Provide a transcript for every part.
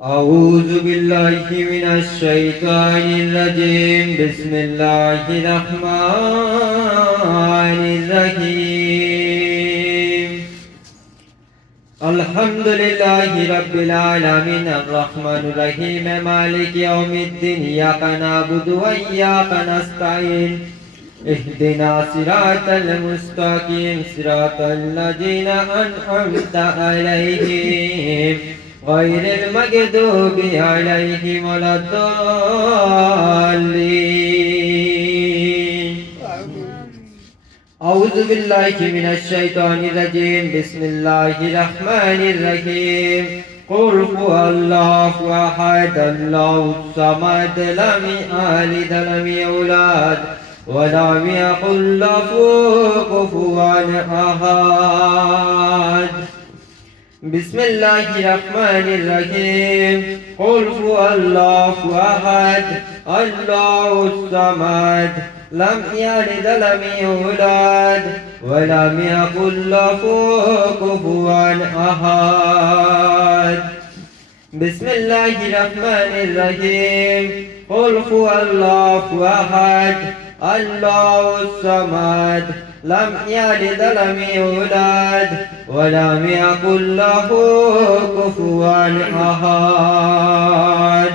أعوذ بالله من الشيطان الرجيم بسم الله الرحمن الرحيم الحمد لله رب العالمين الرحمن الرحيم مالك يوم الدين إياك نعبد وإياك نستعين اهدنا صراط المستقيم صراط الذين أنعمت عليهم غير المغضوب عليهم ولا الضالين أعوذ بالله من الشيطان الرجيم بسم الله الرحمن الرحيم قل هو الله أحد الله الصمد لم يلد ولم يولد ولم يكن له كفوا أحد بسم الله الرحمن الرحيم قل هو الله أحد الله الصمد لم يلد ولم يولد ولم يكن له كفوا أحد بسم الله الرحمن الرحيم قل هو الله أحد الله الصمد لم يلد ولم يولد ولم يكن له كفوا أحد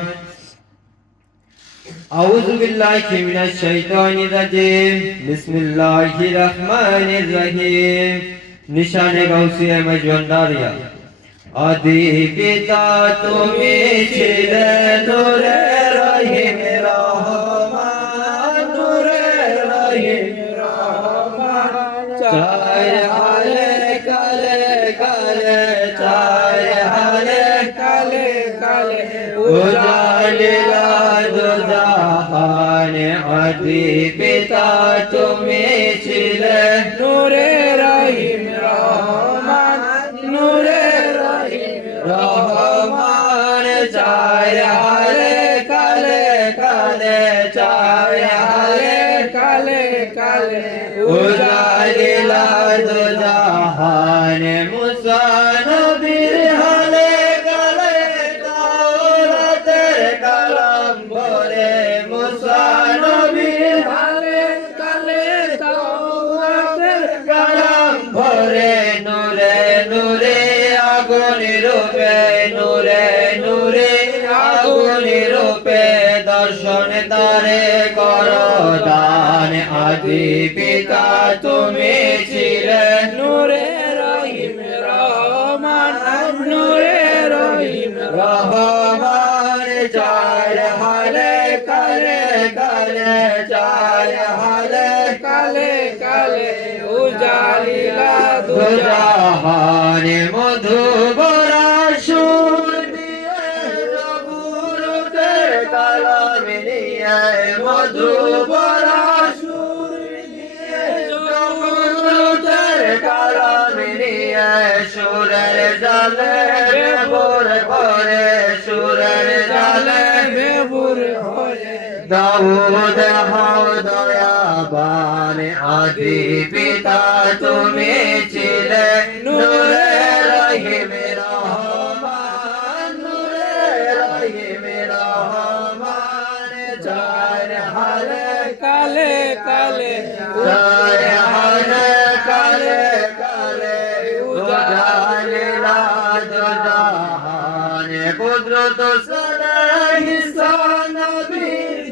أعوذ بالله من الشيطان الرجيم بسم الله الرحمن الرحيم निशान गौसिया मजवंदारिया आदि पिता তুমি ছিলে নূরে রহিম রহমান নূরে রহিম রহমান চায় হালে কালে কালে চায় হালে কালে কালে উজালিলা দুজাহান আদি পিতা তুমি ছিলে নূরে রহিম রহমান নূরে রহিম রহমান চায় হালে কালে কালে চায় হালে কালে কালে উজালিলা দুজাহান মুসা নবীর হালে কালে তাওরাতের কালাম ভরে মুসা নবীর হালে কালে তাওরাতের কালাম ভরে নূরে নূরে আগুন রূপে নূরে নূরে আগুন রূপে দর্শন তারে করো দান আদি পিতা তুমি ছিলে নূরে রহিম রহমান নূরে রহিম রহমান চার হালে কালে কালে চার হালে কালে কালে উজালিলা দুজাহান মধুবরা সুর দিয়ে রবুরতের কালাম নিয়ে মধুবরা সুর দিয়ে রবুরতের কালাম নিয়ে সুরের জালে বেবুর ভরে সুরের জালে বেবুর ভরে দাউদ হাও দয়াবান আদি পিতা তুমি ছিলে নূরে রহিম রহমান নূরে রহিম রহমান চার হালে কালে কালে চার হালে কালে কালে উজালিলা দুজাহান কুদরত সালাহিসান নবীর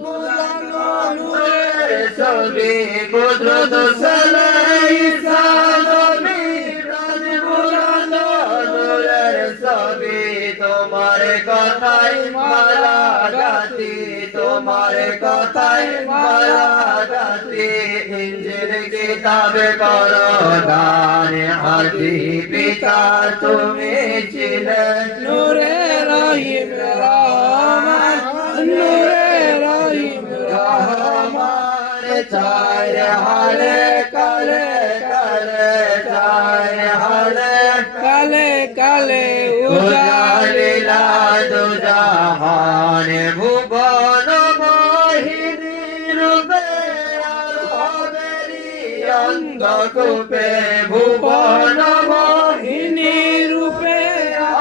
বুলানো নূরের ছবি কুদরত সালাহিসান নবীর বুলানো নূরের ছবি তোমার কথাই মালা গাতি তোমার কথাই মালা গাতি ইঞ্জিল কিতাবে করো দান আদি পিতা তুমি ছিলে নূরে রহিম রহমান নূরে রহিম রহমান চার হালে কালে কালে চার হালে কালে কালে উজালিলা দুজাহান ভুবন মোহিনী রূপে আর হবেরি অন্ধকূপে ভুবন মোহিনী রূপে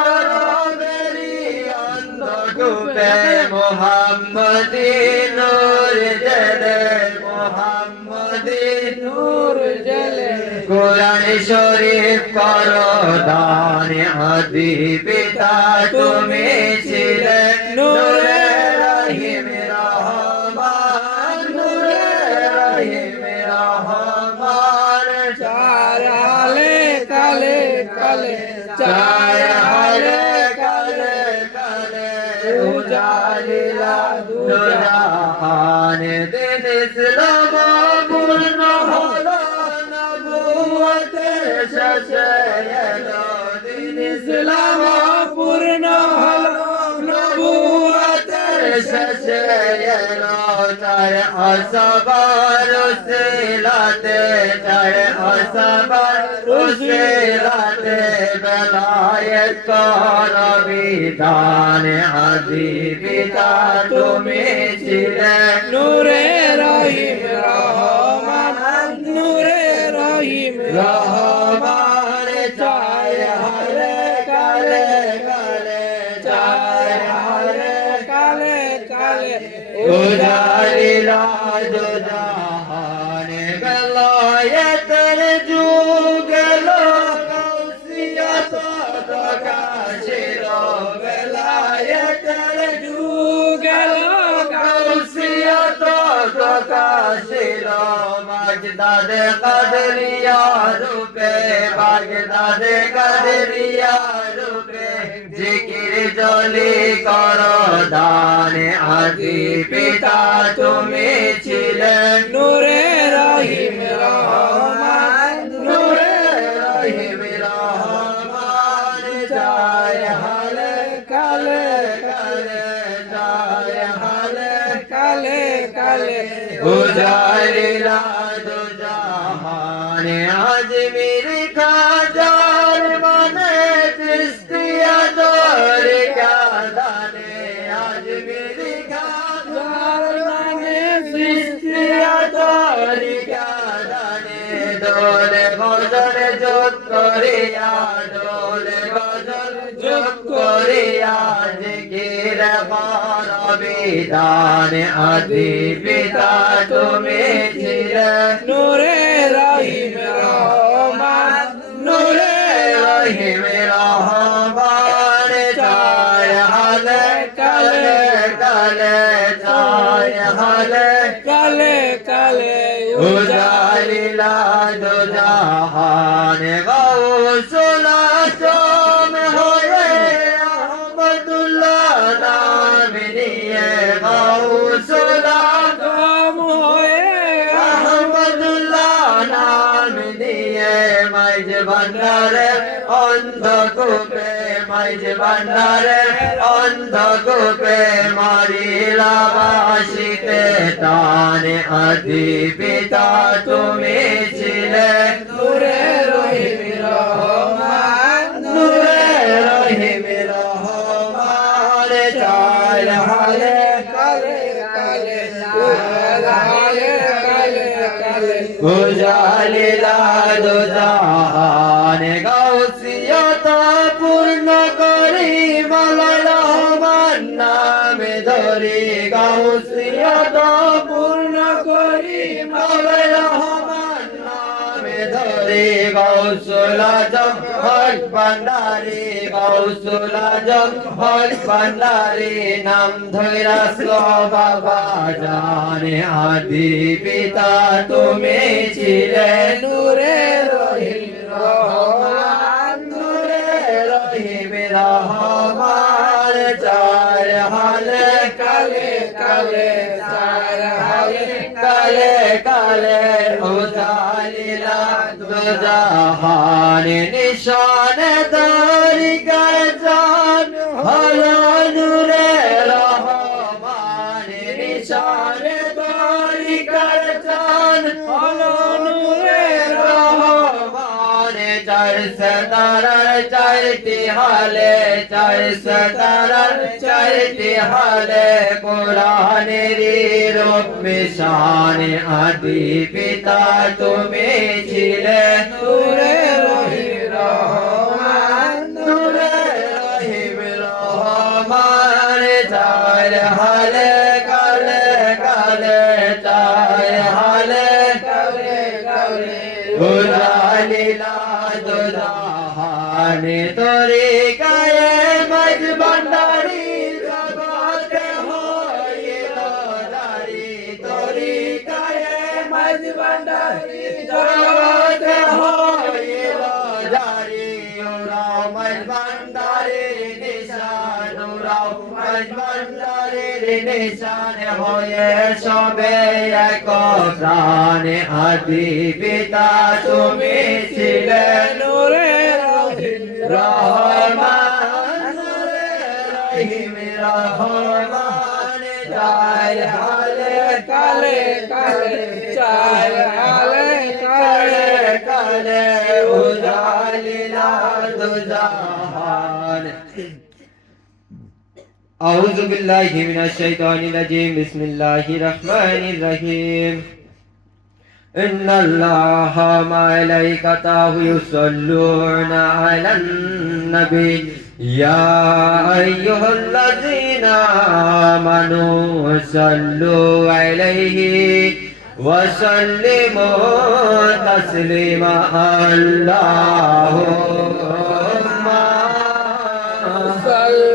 আর হবেরি মোহাম্মদী নূর জলে মোহাম্মদী নূর জ্বলে কোরআন শরীফ করো দান আদি পিতা তুমি ছিলে নূরে রহিম রহমান নূরে রহিম রহমান চার হালে কালে কালে চার হালে কালে কালে উজালিলা দুজাহান দিন ইসলাম পূর্ণ হলো নবুয়তের শেষে এলো দিন ইসলাম পূর্ণ হলো নবুয়তের শেষে এলো চার আসবার উসিলাতে চার আসবার উসিলাতে বেলায়েত কর বিধান আদি পিতা তুমি ছিলে নূরে রহিম রহমান নূরে রহিম রহমান চার হালে কালে কালে চার হালে কালে কালে উজালিলা দুজাহান বেলায়েতের যুগ এলো গাউসিয়ত প্রকাশিল বেলায়েতের যুগ এলো গাউসিয়ত প্রকাশিল বাগদাদে কাদরিয়া রূপে বাগদাদে কাদরিয়া রূপে জিকির জলি করো দান আদি পিতা তুমি ছিলে নূরে রহিম রহমান নূরে রহিম রহমান চার হালে কালে কালে চার হালে কালে কালে উজালিলা দুজাহান আজমির খাজার মানে চিস্তিয়া দর কাদানে আজমির খাজার মানে চিস্তিয়া দর কাদানে দোলে গজল যোগ করিয়া দোলে গজল যোগ করিয়া জিকির কর বিধান আদি পিতা তুমি ছিলে নূরে রহিম রহমান নূরে রহিম রহমান চার হালে কালে কালে চার হালে কালে কালে উজালিলা দুজাহান গাউসুল আজম হয়ে আহমদুল্লাহ নাম নিয়ে গাউসুল গম হয়ে আহমদুল্লাহ নাম দিয়ে মাইজ ভান্ডারে অন্ধকূপে মাইজ ভান্ডারে অন্ধকূপে মারিলা বাসিতে তান আদি পিতা তুমি ছিলে নূরে রহিম রহমান নূরে রহিম রহমান চার হালে কালে কালে কালে কালে কালে উজালিলা দুজাহান গাউসিয়ত পূর্ণ করি মাওলা রহমান নামে ধরি গাউসিয়ত পূর্ণ করি মাওলা রহমান নামে ধরি গাউসুল আজম হক ভান্ডারি গাউসুল আজম হক ভান্ডারি নাম ধৈরা বাবা জানে আদি পিতা তুমি ছিলে নূরে রহিম রহমান নূরে রহিম রহমান চার হালে কালে কালে চার হালে কালে কালে উজালিলা দুজাহান নিশান দারি গাজান হলো নূরে রহমান নিশান দারি গাজান হলো নূরে রহমান চার সতারার চারটি হালে চার সতারার চারটি হালে কোরআনের রূপ মিশান আদি পিতা তুমি ছিলে নূরে রহিম রহমান নূরে রহিম রহমান চার চার হালে কালে কালে চার হালে কালে কালে উজালিলা দুজাহানে তোরে গায়ে মাঝ ভান্ডারি জগতে হইল জারি তোরে গায়ে মাঝ ভান্ডারি জগতে হইল জারি ওরাও মাঝ ভান্ডারির নিশান ওরাও মাঝ ভান্ডারির নিশান হয়ে সবে এক প্রাণে আদি পিতা তুমি ছিলে নূরে রহিম রহমান রহিম রহমান চার হালে কালে কালে চার হালে কালে কালে উজালিলা দুজাহান أعوذ بالله من الشيطان الرجيم بسم الله الرحمن الرحيم إن الله وملائكته يصلون على النبي يا أيها الذين آمنوا صلوا عليه وسلموا تسليما اللهم صل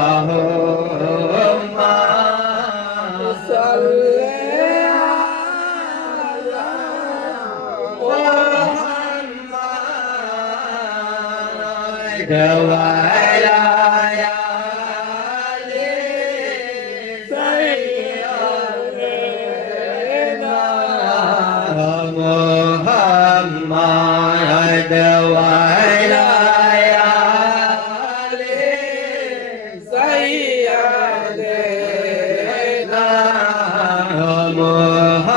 اللهم صل محمد وعلى آل سيدنا محمد وعلى آل سيدنا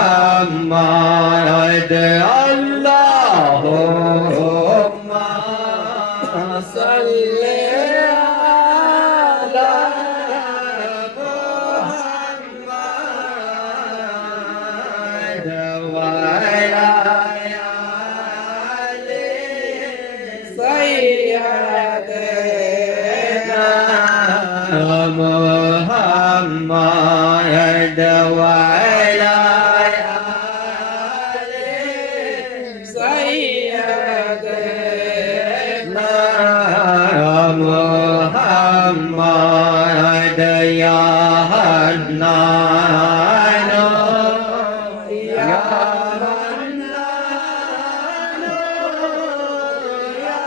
محمد اللهم صل على محمد وعلى آل سيدنا محمد وعلى آل سيدنا محمد يا حنان يا منان يا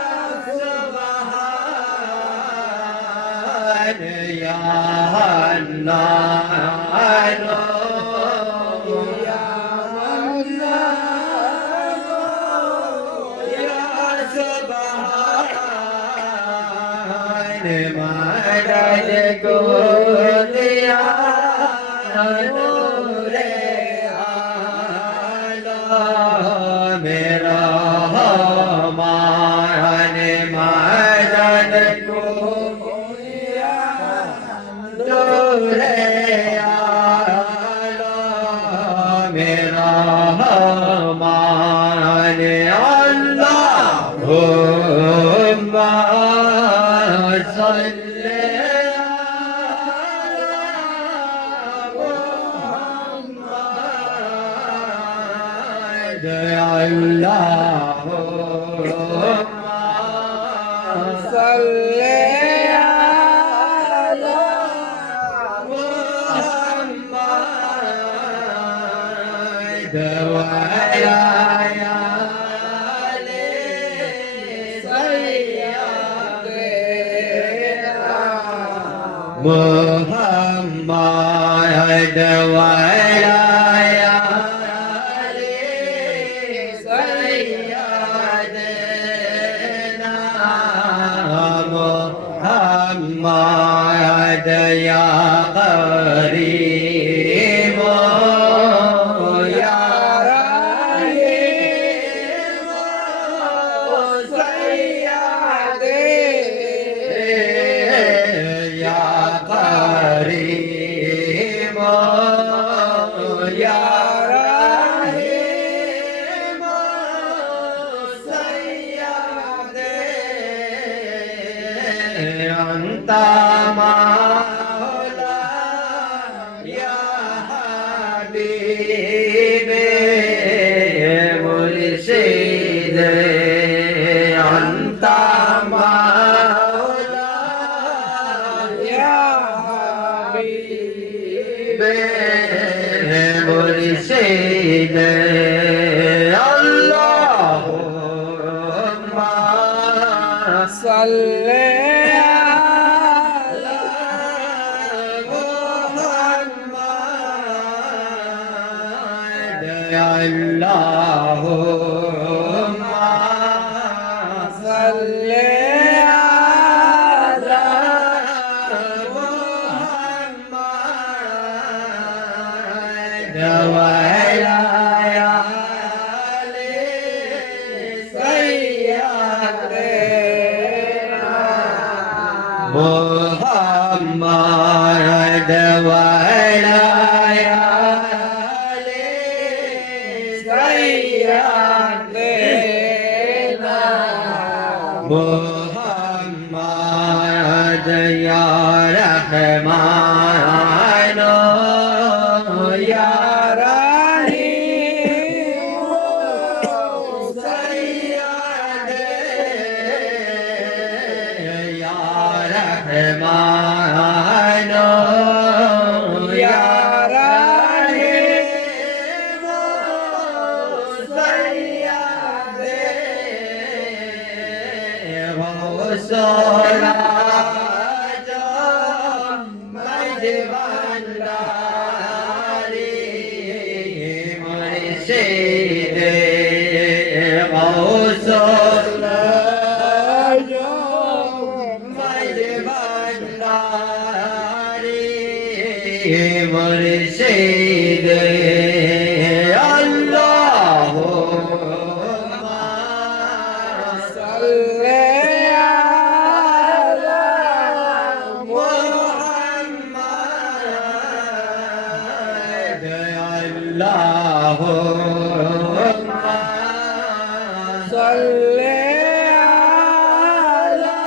سبحان يا حنان يا منان يا سبحان مدد كل يا نور عالم رحمان مدد كل يا نور عالم رحمان اللهم صل صل على محمد وعلى آل سيدنا محمد وعلى آل سيدنا محمد يا كريم يا رحيم سيدنا يا كريم হাবিবে মুর্শিদে আন্তা মাওলা ইয়া হাবিব মুর্শিদে আল্লাহুম্মা সাল্লি Allahumma salli ala Muhammad wa ala ali sayyidina Muhammad wa ala sayyidina Muhammad ya Rahman ya Rahim Sayyid ya Rahman ya Murshid Allahumma salli ala Muhammad Allahumma salli ala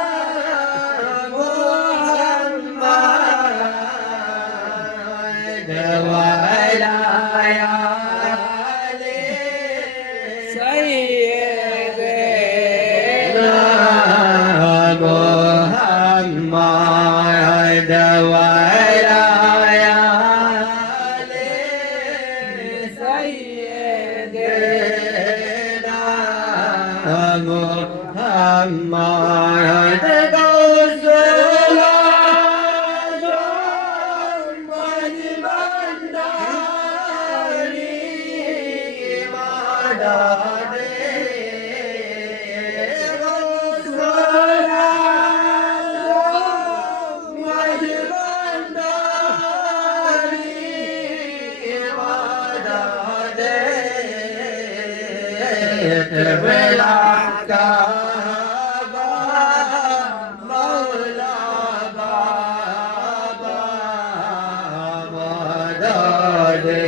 Muhammad wa ala ali sayyidina Muhammad wa ala ali sayyidina Muhammad Gausul Azam Majbandari Madade Gausul Azam Majbandari Madade Qibla Kaaba Maula Baba Madade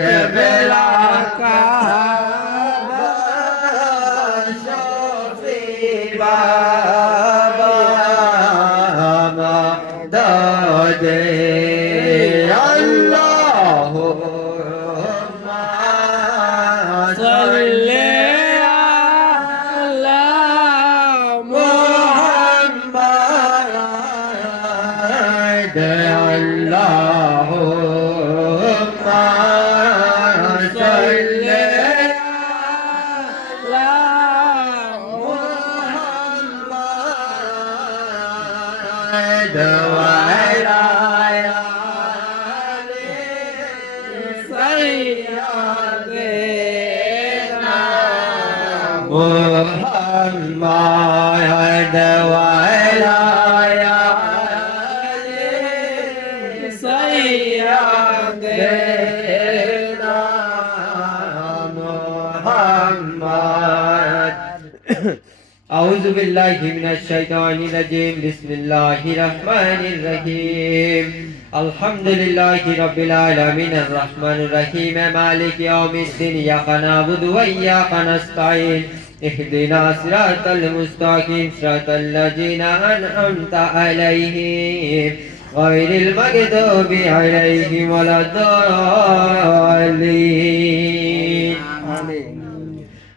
Qibla Kaaba Shafi Baba Madade Allahumma salli ala Muhammad Allahumma salli ala Muhammad wa ala ali sayyidina Muhammad wa ala ali sayyidina Muhammad أعوذ بالله من الشيطان الرجيم بسم الله الرحمن الرحيم الحمد لله رب العالمين الرحمن الرحيم مالك يوم الدين إياك نعبد وإياك نستعين اهدنا صراط المستقيم صراط الذين أنعمت عليهم غير المغضوب عليهم ولا الضالين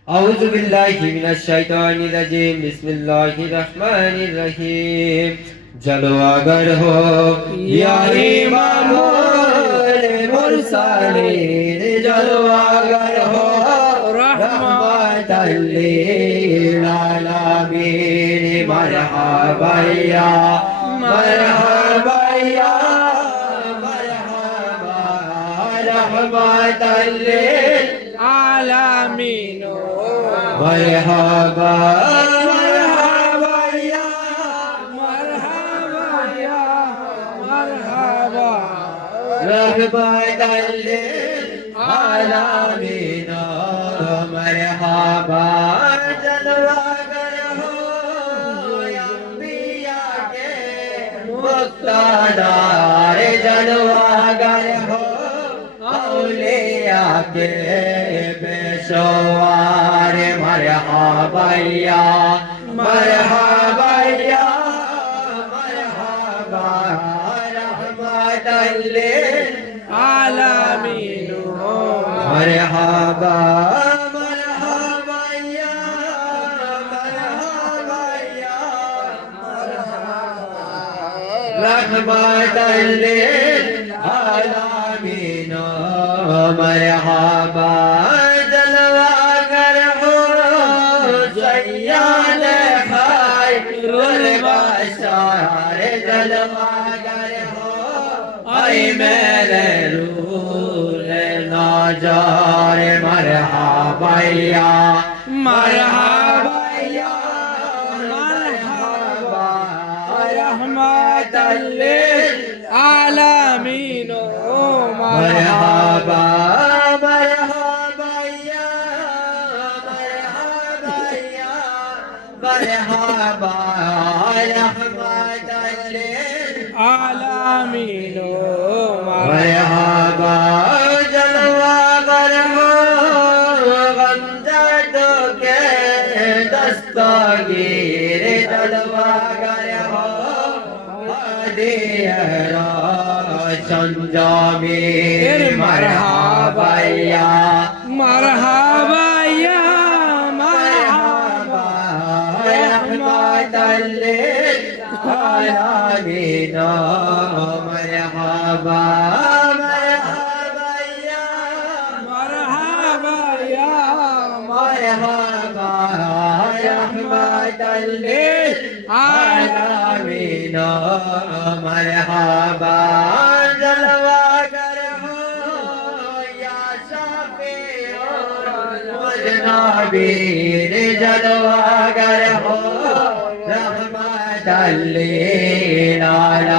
أعوذ بالله من الشيطان الرجيم بسم الله الرحمن الرحيم जलवागर हो या इमामुल मुरसलीन जलवागर हो रहमतल लिल आलमीन मरहबा या मरहबा या मरहबा रहमतल लिल आलमीन मरहबा रहमतल लिलआलमीन मरहबा जलवागर हो अंबिया के मुक्तादार जलवागर हो औलिया के पेशवार मरहबा या मरहबा या मरहबा रहमतल आलमीन मरहबा मरहबा या मरहबा या रहमतल लिलआलमीन मरहबा जलवागर हो सय्यद खैरुल बशर जलवागर हो ऐ मेरे रूह नाजार मरहबा या मरहबा या मरहबा रहमतल लिल आलमीन मरहबा मरहबा या मरहबा या मरहबा रहमतल लिल आलमीन मरहबा जलवागर हो गमज़द के दस्तगीर जलवागर हो हदीरा संजामीर मरहबा या मरहबा या मरहबा रहमतल लिलआलमीन मरहबा मरहबा या मरहबा या मरहबा रहमतल लिलआलमीन मरहबा जलवागर हो या शाफीउल मुज़नबीन जलवागर हो रहमतल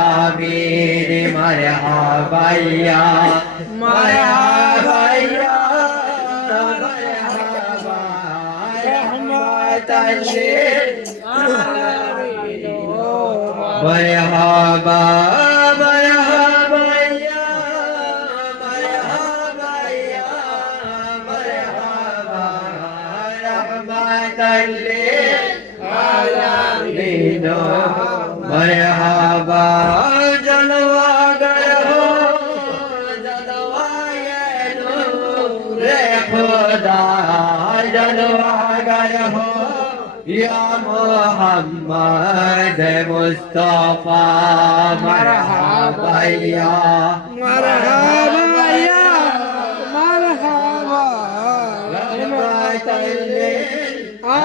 लिलआलमीन मरहबा या मरहबा या मरहबा रहमतल लिलआलमीन मरहबा मरहबा या मरहबा या मरहबा रहमतल लिलआलमीन मरहबा जलवागर हो जलवाए नूर खुदा जलवागर हो या मोहम्मद मुस्तफा मरहबा या मरहबा या मरहबा रहमतल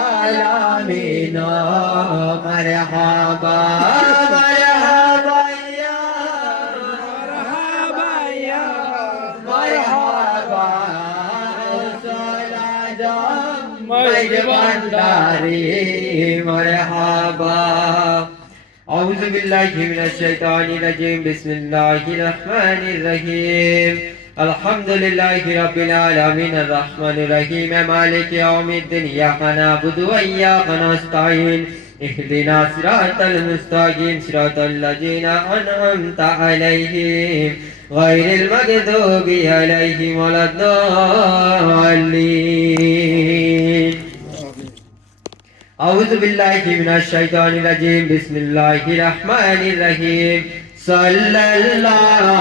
लिलआलमीन मरहबा मरहबा या मरहबा या मरहबा मेजबानदारी मरहबा أعوذ بالله من الشيطان الرجيم بسم الله الرحمن الرحيم الحمد لله رب العالمين الرحمن الرحيم مالك يوم الدين إياك نعبد وإياك نستعين اهدنا صراط المستقيم صراط الذين أنعمت عليهم غير المغضوب عليهم ولا الضالين أعوذ بالله من الشيطان الرجيم بسم الله الرحمن الرحيم sallallahu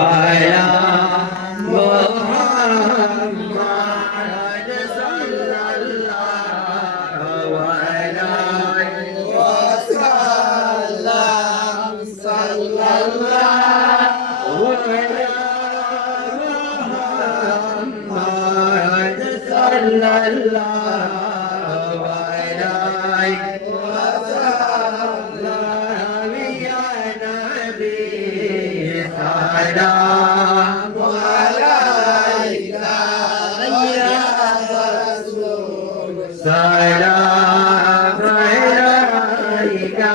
ala Muhammad sallallahu alayhi wa sallam sallallahu ala Muhammad sallallahu alayhi wa sallam ya nabi salam alayka ya rasul salam alayka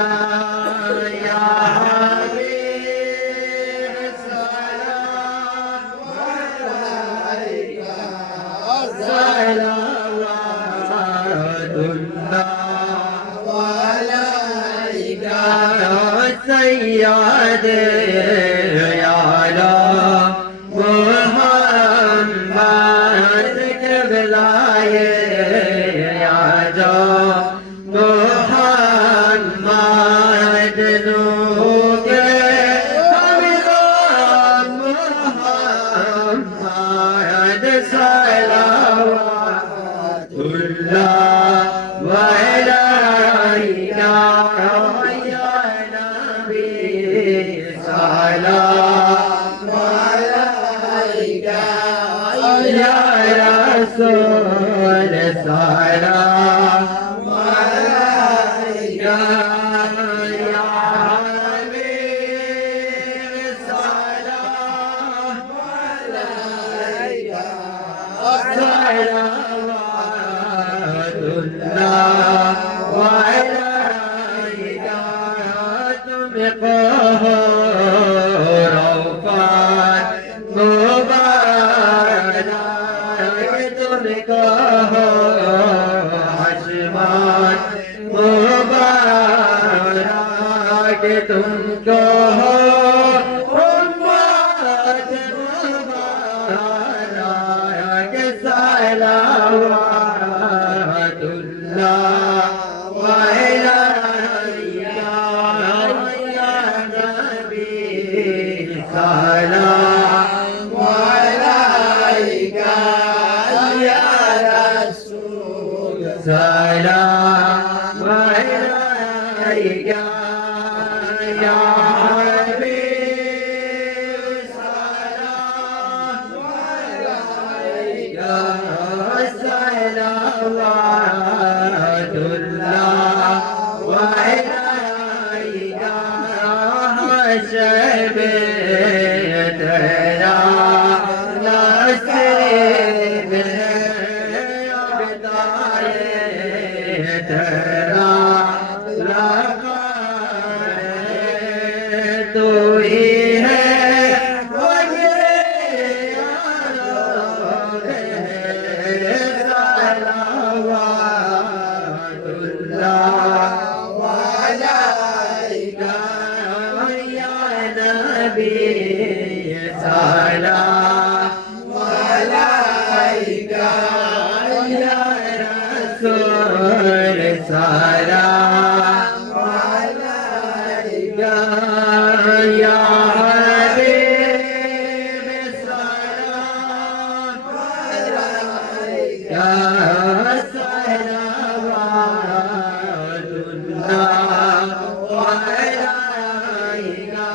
ya habib salam alayka salawatullah alayka sayyidi ya Muhammad kiblaye ya Muhammad nuke Muhammad salawatullah wa alayka ya nabi salam alayka ya rasul salam alayka ya habib salam alayka salawatullah wa alayka tumiqah rafat mubarak tumiqah hashmat mubarak तुमको उम्मत मुबारक सलावतुल्लाह व अलैका या नबी सलाम अलैका या रसूल सलाम अलैका या हबीब सलाम अलैका सलावतुल्लाह व अलैका हशब तेरा नसीब है अबदाए तेरा तू ही है सलावतुल्लाह व अलैका या नबी सलाम अलैका या रसूल सलाम अलैका या हबीब सलाम अलैका सलावतुल्लाह व अलैका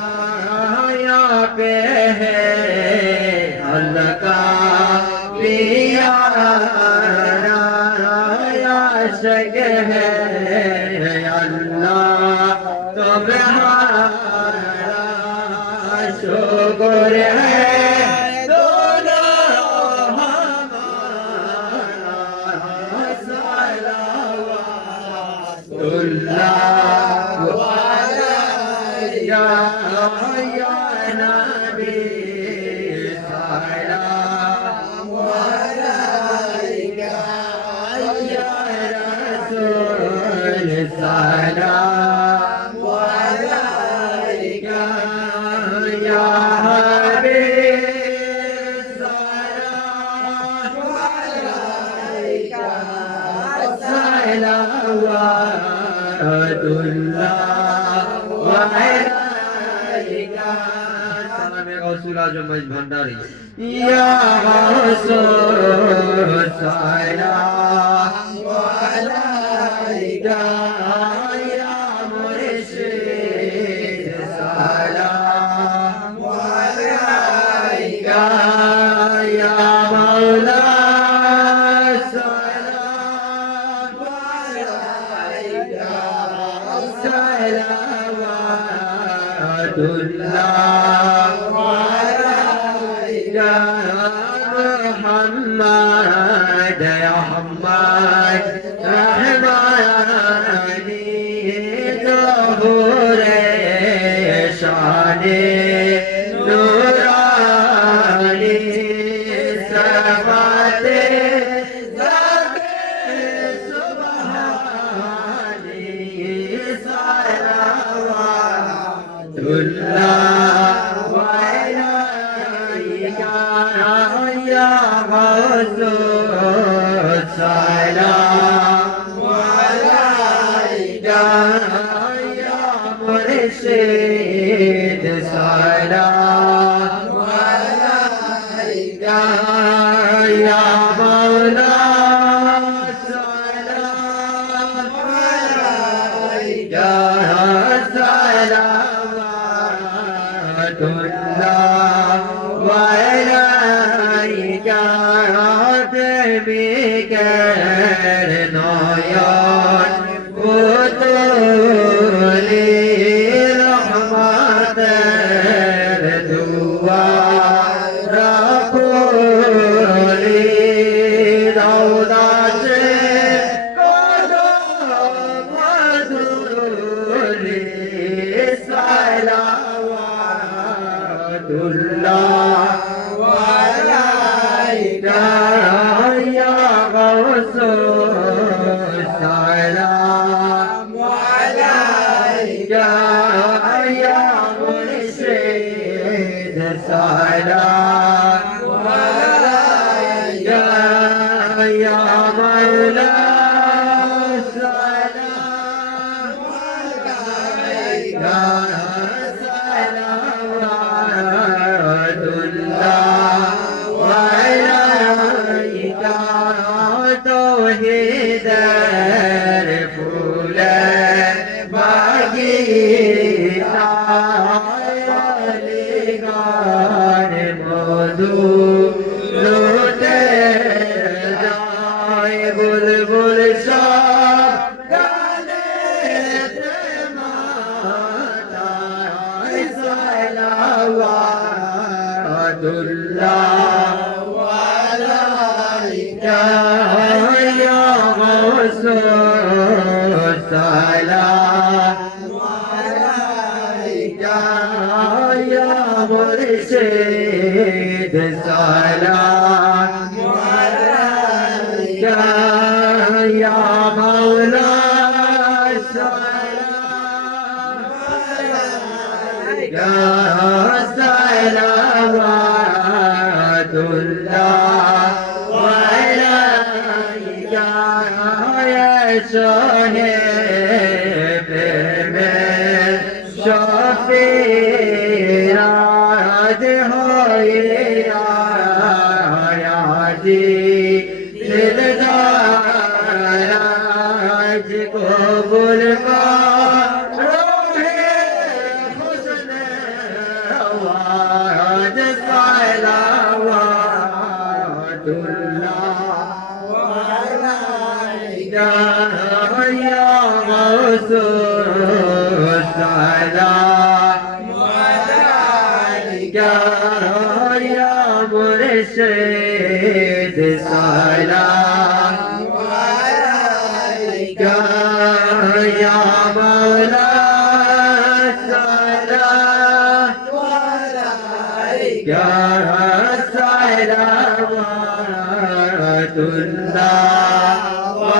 या पे है हल्का प्यारा या शक है अल्लाह तुम्हारा शुक्र है दोनों हमारा सलावतुल्लाह व अलैका या नबी सलाम अलैका या रसूल आजम भंडारी या गौसुल सलाम अलैका या मुर्शिद सलाम अलैका या मौला सलाम अलैका सलावतुल्लाह अलैका मुहम्मद या मुहम्मद रहमानी ज़हूरे शाने नूरानी सवाते ज़ाते सुब्हानी सलावतुल्लाह अलैका या गौसुल सलाम अलैका या मुर्शिद सलाम अलैका या मौला सलाम अलैका सलावतुल्लाह अलैका बिकर नयन पुतली रहमतेर दुआर खोली रौदा से कदम धूली सलावतुल्लाह अलैका या गौसुल सलाम अलैका या मुर्शिद सलाम अलैका या मौला सलाम अलैका सलावतुल्लाह अलैका तौहीदर फूल बागीचा गान मधु लूटे जाए बुलबुल सब गाने माता सलावतुल्लाह अलैका या गौसुल सलाम अलैका या मुर्शिद सलाम अलैका या मौला सलाम अलैका सलावतुल्लाह अलैका या साहिब में शफीराज होए आयाजी दिलदाराज को बुलवा आवाज सलावतुल्लाह अलैका या गौसुल सलाम अलैका या मुर्शिद सलाम अलैका या मौला सलाम अलैका सलावतुल्लाह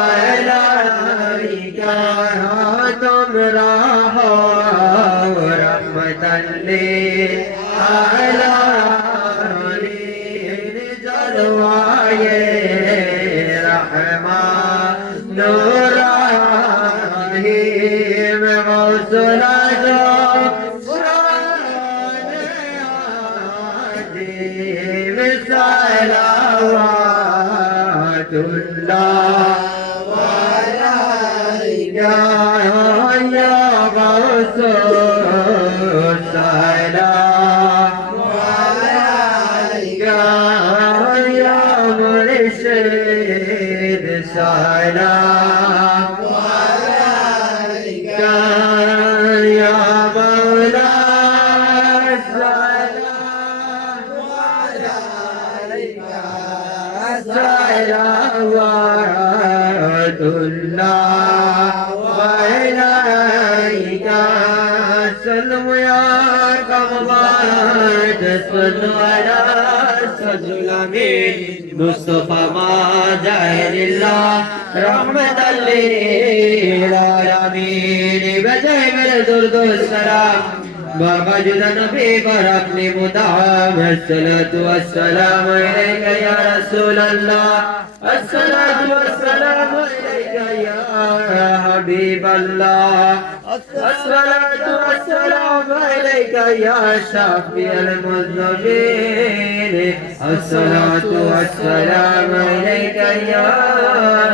अलैका तुमरा हो रहमतन लिल आलमीन जलवाए रहमान रहीम गौसुल आज़म salawatullah alayka ya Rasul salam alayka ya murshid salam alayka ya mawla salawatullah alayka sallam ya kamal sallu ala sajul amin mustafa ma jahilillah rahmatan lil alamin bajay mere durd salam Baba Juda Nabi Barak ni Mudam As-salatu was-salamu ilayka ya Rasulallah As-salatu was-salamu ilayka ya Habiballah As-salatu was-salamu ilayka ya Shafi al-Muzdabin As-salatu was-salamu ilayka ya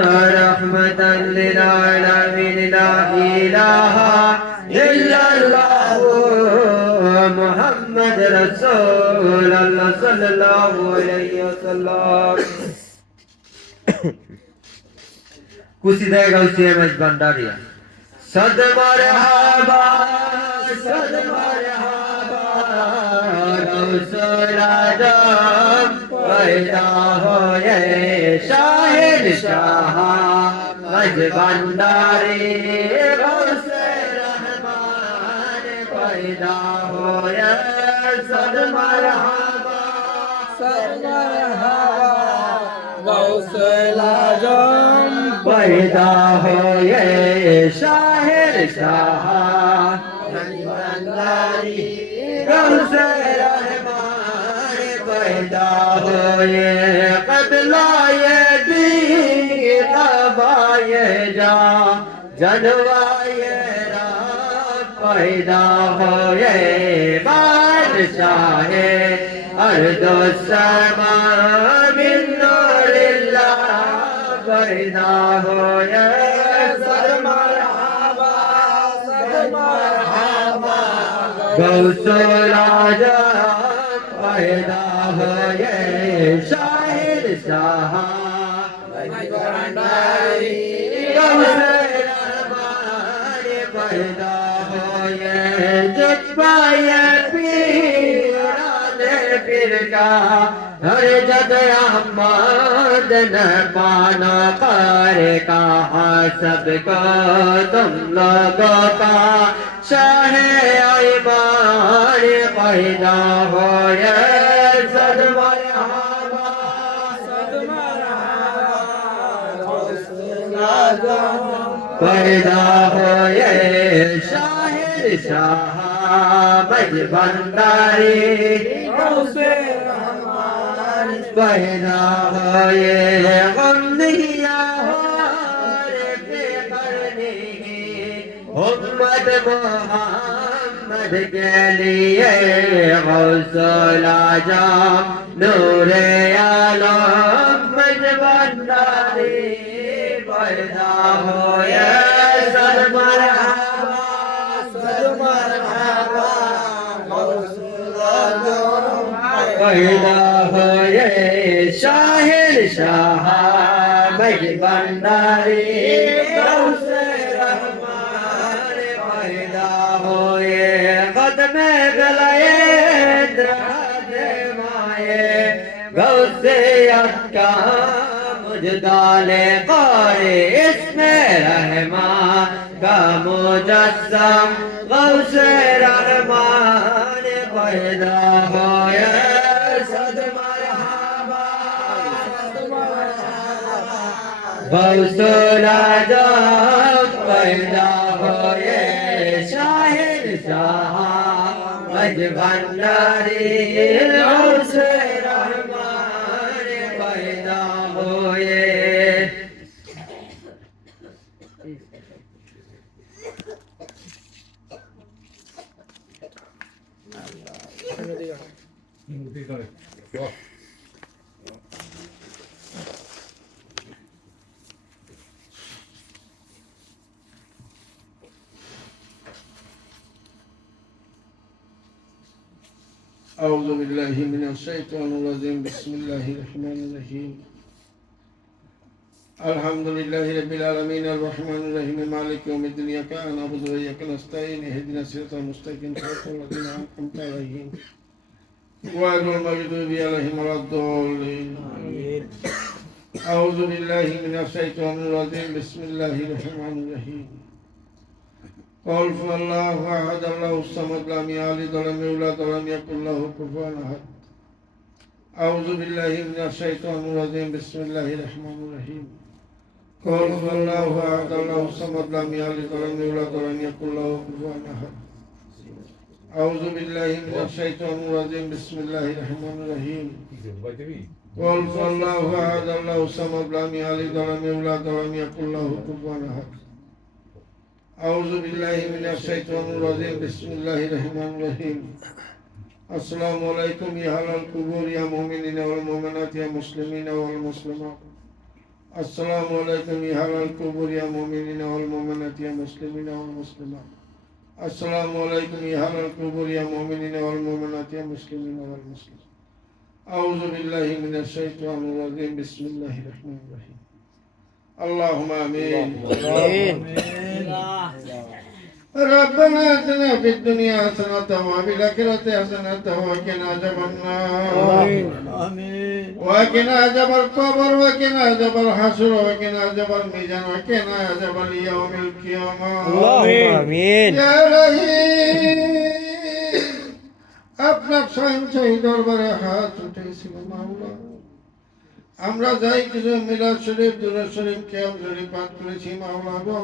Rahmatan lil-alamin La ilaha illallah Muhammad Rasulullah sallallahu alayhi wa sallam Kusida Gausiya Maj Bandaria Sad marhaba Rasul Adam Paida hoye Shahid Shah Maj Bandari पैदा होया सद मरहबा गौसल आजम पैदा होए शाहिर शाह बंदारी गौसे रहमान पैदा होए कदलाए दीन अबाए जा जनवाए पैदा होए बादशाहे अर्दो समा मिन नूरिल्लाह पैदा होए सद मरहबा गौसल आजम पैदा होए शाहिद शाह गौसे रहमान पैदा जज्बाए पीराने पीर का हर जद अहमद न पाना कर कहा सबको तुम लोगों का शाह ईमान पैदा होए सद मरहबा पैदा होए शाहिर शाह मज भंडारी गौसे पैदा होए हम निया उम्मत मोहम्मद के लिए गौसल आजम नूरे आलम मज भंडारी पैदा होए सद मरहबा पैदा होए शाहिर शाह मज भंडारी गौसे रहमान पैदा होए कदम गलाए द्रादे माए गौसे अक्का मुजदाले कारे इसमें रहमान का मुजस्सम गौसे रहमान पैदा होए सद मरहबा गौसल आजम पैदा होए शाहिर शाह मज भंडारी गौसे रहमान पैदा होए Gracias. أعوذ بالله من الشيطان الرجيم بسم الله الرحمن الرحيم الحمد لله رب العالمين الرحمن الرحيم مالك يوم الدين إياك نعبد وإياك نستعين اهدنا الصراط المستقيم صراط الذين أنعمت عليهم غير المغضوب عليهم ولا الضالين أعوذ بالله من الشيطان الرجيم بسم الله الرحمن الرحيم قل هو الله أحد الله الصمد لم يلد ولم يولد ولم يكن له كفوا أحد أعوذ بالله من الشيطان الرجيم بسم الله الرحمن الرحيم قل هو الله أحد الله الصمد لم يلد ولم يولد ولم يكن له كفوا أحد أعوذ بالله من الشيطان الرجيم بسم الله الرحمن الرحيم قل هو الله أحد الله الصمد لم يلد ولم يولد ولم يكن له كفوا أحد أعوذ بالله من الشيطان الرجيم بسم الله الرحمن الرحيم السلام عليكم يا أهل القبور يا مؤمنين والمؤمنات يا مسلمين والمسلمات السلام عليكم يا أهل القبور يا مؤمنين والمؤمنات يا مسلمين والمسلمات السلام عليكم يا أهل القبور يا مؤمنين والمؤمنات يا مسلمين والمسلمات أعوذ بالله من الشيطان الرجيم بسم الله الرحمن الرحيم اللهم آمين ربنا آتنا في الدنيا حسنة وفي الآخرة حسنة وقنا عذاب النار وقنا عذاب القبر وقنا عذاب الحشر وقنا عذاب الميزان وقنا عذاب اليوم القيامة آمين يا رحيم আপনার সহিংসই দরবারে হাত উঠেছিল মাওলা আমরা যাই কিছু মিলাদ শরীফ দুরূদ শরীফ কিয়াম শরীফ পাঠ করেছি মাওলা গো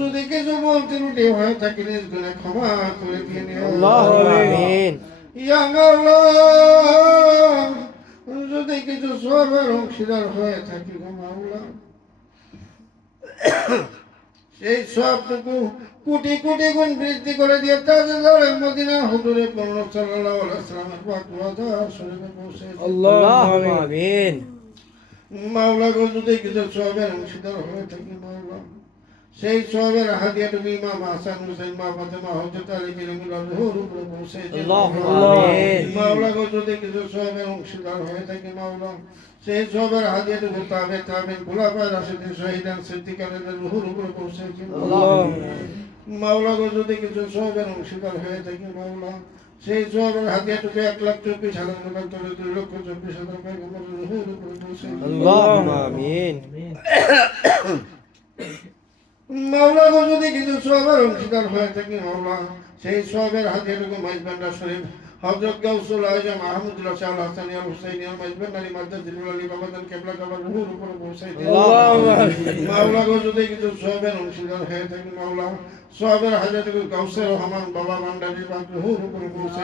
যদি কিছু বলতে ত্রুটি হয়ে থাকে নিজ গুণে ক্ষমা করে দিয়ে নিও আমিন ইয়া মাওলা যদি কিছু সওয়াবের অংশীদার হয়ে থাকি গো মাওলা সেই সবটুকু কোটি কোটি গুণ বৃদ্ধি করে দিয়ে তাজদারে মদিনা হুজুরে পূর্ণ সাল্লাল্লাহু আলাইহি ওয়াসাল্লামের পাক রওজা শরীফে পৌঁছে আল্লাহুম্মা আমিন মাওলা গো যদি কিছু সওয়াবের অংশীদার হয়ে থাকি মাওলা সেই সওয়াবের হাদিয়াটুকু ইমাম হাসান হুসাইন মা ফাতেমা হযরত আলী বিনহুর রুহুর উপরে পৌঁছে আল্লাহুম্মা আমিন মাওলা গো যদি কিছু সওয়াবের অংশীদার হয়ে থাকি মাওলা সেই সওয়াবের হাদিয়াটুকু তাবেঈন খুলাফায়ে রাশিদিন শহীদান সিদ্দিকানের রুহুর উপরে পৌঁছে মাওলা গো যদি কিছু সওয়াবের অংশীদার হয়ে থাকি মাওলা সেই সওয়াবের হাদিয়াটুকু 1,24,000 2,24,000 পয়গম্বরের রুহুর উপরে পৌঁছে আল্লাহুম্মা আমিন মাওলা গো যদি কিছু সওয়াবের অংশীদার হয়ে থাকি মাওলা সেই সওয়াবের হাদিয়াটুকু মাইজবান্ডার শরীফ হযরত গাউসুল আজম আহমদুল্লাহ শাহ হাসানী আল হুসাইনী আল মাইজবান্ডার মাদ্দাজিলুল আলী বাবাদান কিবলা কাবার রুহুর উপরে পৌঁছে মাওলা গো যদি কিছু সওয়াবের অংশীদার হয়ে থাকি মাওলা সওয়াবের হাদিয়াটুকু গাউসুর রহমান বাবা ভান্ডারী পাক রুহুর উপরে পৌঁছে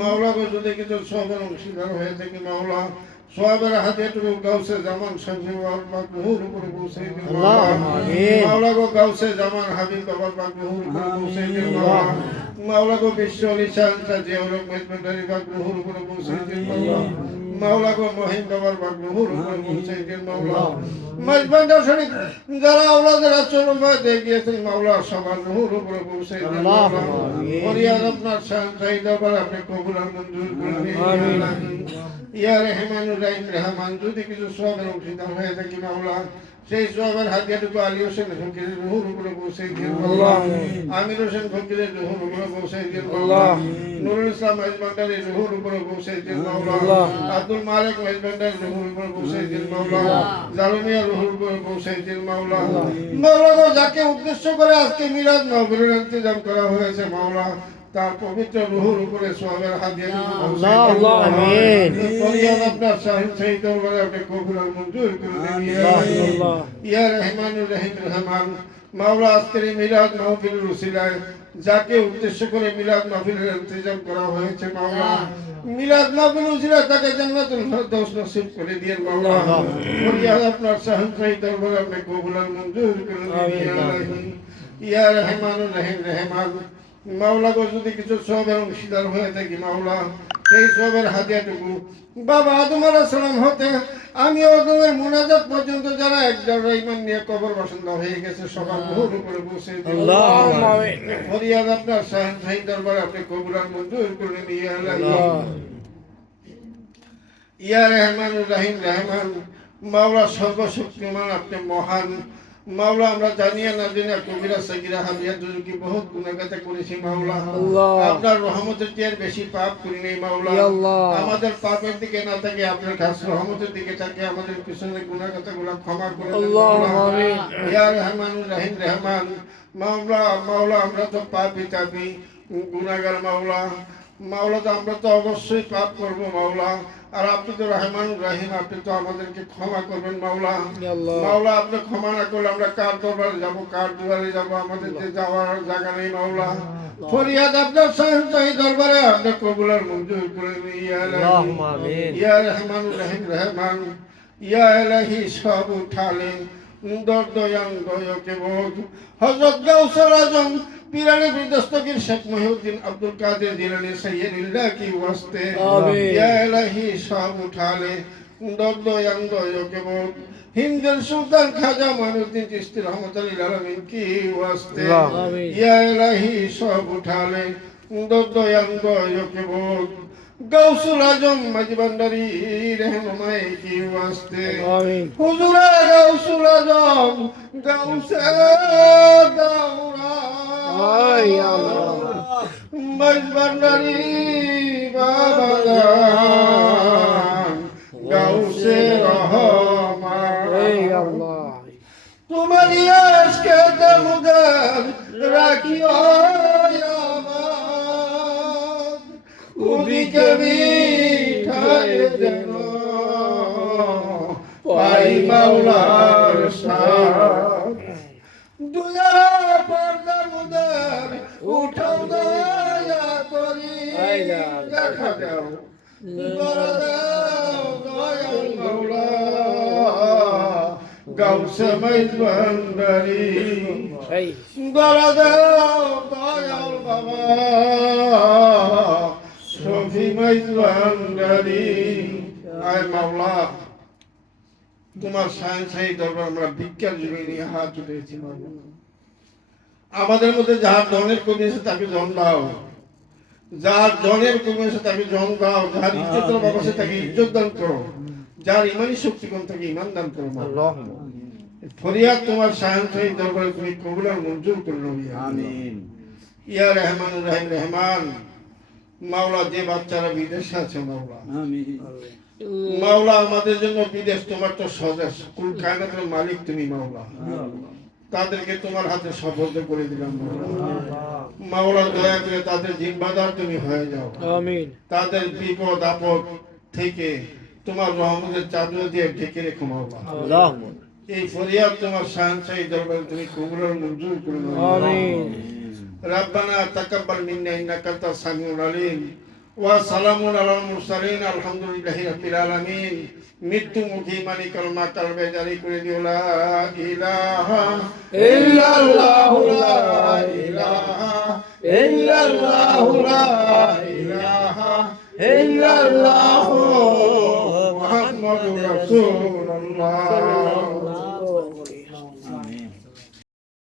মাওলা গো যদি কিছু সওয়াবের অংশীদার হয়ে থাকি মাওলা সওয়াবের হাদিয়াটুকু গাউসে জামান সাহেব পাক রুহুর উপরে পৌঁছে মাওলা গো গাউসে জামান হাবিব বাবা পাক রুহুর উপরে পৌঁছে মাওলা গো বিশ্ব লিসান জিয়াউল মেজবান্ডারী পাক রুহুর উপরে পৌঁছে মাওলা গো মহিন বাবার পাক রুহুর উপরে পৌঁছে মাওলা মেজবান্ডার শরীফ যারা আওলাদের রাসূল দিয়ে গিয়েছেন মাওলা সবার রুহুর উপরে পৌঁছে ফরিয়াদ আপনার শান চাহিদা বল আপনি কবুল আর মঞ্জুর করে দিন আমিন ইয়া রহমানুর রহিম রহমান যদি কিছু সওয়াবের অংশীদার হয়ে থাকি মাওলা সেই সওয়াবের হাদিয়াটুকু আলী হোসেন ফকিরের রুহুর উপরে পৌঁছে দিন আল্লাহ আমির হোসেন ফকিরের রুহুর উপরে পৌঁছে দিন আল্লাহ নুরুল ইসলাম মেজবান্ডারের রুহুর উপরে পৌঁছে দিন মাওলা আব্দুল মালিক মেজবান্ডারের রুহুর উপরে পৌঁছে দিন মাওলা জালমিয়া রুহুর উপরে পৌঁছে দিন মাওলা মাওলা গো যাকে উদ্দেশ্য করে আজকে মিলাদ মাহফিলের ইন্তজাম করা হয়েছে মাওলা তার পবিত্র রুহুর উপরে সওয়াবের হাদিয়াটুকু আল্লাহুম্মা আমিন ফরিয়াদ আপনার সাহেব সেই দরবারে আপনি কবুল আর মঞ্জুর করে দিন ইয়া রহমানুর রহিম রহমান মাওলা আজকের মিলাদ মাহফিলের উসিলায় যাকে উদ্দেশ্য করে মিলাদ মাহফিলের ইন্তজাম করা হয়েছে মাওলা মিলাদ মাহফিল উসিলায় তাকে জান্নাতুল ফেরদৌস নসিব করে দিন মাওলা ফরিয়াদ আপনার সাহেব সেই দরবারে আপনি কবুল আর মঞ্জুর করে দিন ইয়া রহমানুর রহিম রহমান মাওলা গো যদি কিছু সওয়াবের অংশীদার হয়ে থাকি মাওলা সেই সওয়াবের হাদিয়াটুকু বাবা আদম আলাইহিস সালাম হতে আমি ওদের মুনাজাত পর্যন্ত যারা একজন ইমান নিয়ে কবর বাসিন্দা হয়ে গেছে সবার মুহূর উপরে বসে দিন। আল্লাহুম্মা আমিন। ফরিয়াদ আপনার শাহী দরবারে আপনি কবুল আর মঞ্জুর করে নিয়ে ইয়া রহমানুর রহিম রহমান মাওলা সর্বশক্তিমান আপনি মহান মাওলা আমরা জানিয়া না জানিয়া কবিরা সগীরা হাবিয়া দুজুকি বহুত গুনাহগাতা করেছি মাওলা আপনার রহমতের চেয়ে বেশি পাপ করি নাই মাওলা আমাদের পাপের দিকে না থাকে আপনার কাছে রহমতের দিকে থাকে আমাদের পিছনে গুনাহগাতাগুলো ক্ষমা করে দেন আমিন ইয়া রহমানুর রহিম রহমান মাওলা আমরা তো পাপী তাপী গুনাহগার মাওলা তো আমরা তো অবশ্যই পাপ করব মাওলা আর আপনি তো রহমান রহিম আপনি তো আমাদেরকে ক্ষমা করবেন মাওলা আপনি ক্ষমা না করলে আমরা কার দরবারে যাব কার দুয়ারে যাব আমাদের যে যাওয়ার জায়গা নেই মাওলা ফরিয়াদ আপনার শাহী দরবারে আপনি কবুল আর মঞ্জুর করে নিন ইয়া রহমান রহিম রহমান ইয়া ইলাহি সব উঠালেন দয়াং দয়কে বোধ হযরত গাউসুল আজম পীরানে দস্তগীর শেখ মহিউদ্দিন আব্দুল কাদের জিলানী সাইয়্যিদুল্লাহ কি ওয়াস্তে ইয়া ইলাহি সব উঠালে দয়াং দয়কে বোধ হিন্দের সুলতান খাজা মাইনুদ্দিন চিশতি রহমাতুল্লাহ আলামিন কি ওয়াস্তে ইয়া ইলাহি সব উঠালে দয়াং দয়কে বোধ গাউসুল আজম মাঝবান্ডারি রহমায়ে কি ওয়াস্তে হুজুর গাউসুল আজম গাউসে দাওরা মাঝবান্ডারি বাবা গাউসে রহমান তোমারি আজকে দামদার রাখিও কবি ঠায় যেন পাই মাওলার সাথ দুয়ারা পর্দা মুদার উঠাও দয়া করি দেখা দাও দয়াল মাওলা গাউসে মাইজবান্ডারি দয়া দাও দয়াল বাবা শফি মাইজবান্ডারি আয় মাওলা তোমার শাহী দরবার আমরা ভিক্ষার জন্য নিয়ে হাত উঠেছি আমাদের মধ্যে যার ধনের কমি আছে তাকে জন দাও যার জনের কমি আছে তাকে জন দাও যার ইজ্জতের অভাব আছে তাকে ইজ্জত দান করো যার ইমানি শক্তি কম তাকে ইমান দান করো ফরিয়াদ তোমার শাহী দরবারে তুমি কবুল আর মঞ্জুর করে নাও আমিন ইয়া রহমানুর রহিম রহমান মাওলা যে বাচ্চারা বিদেশে আছে মাওলা মাওলা আমাদের জন্য বিদেশ তোমার তো সজাস কুল কায়নাতের মালিক তুমি মাওলা তাদেরকে তোমার হাতে সুপর্দ করে দিলাম মাওলা দয়া করে তাদের জিম্মাদার তুমি হয়ে যাও আমিন তাদের বিপদ আপদ থেকে তোমার রহমতের চাদর দিয়ে ঢেকে রেখো মাওলা এই ফরিয়াদ তোমার শাহী দরবারে তুমি কবুল আর মঞ্জুর করে নাও আমিন ربنا تقبل منا انك انت السميع العليم وسلام على المرسلين الحمد لله رب العالمين মৃত্যু মুখী মানি কলমা কালবে জারি করে দিও লা ইলাহা ইল্লাল্লাহু লা ইলাহা ইল্লাল্লাহু লা ইলাহা ইল্লাল্লাহু মুহাম্মাদুর রাসূলুল্লাহ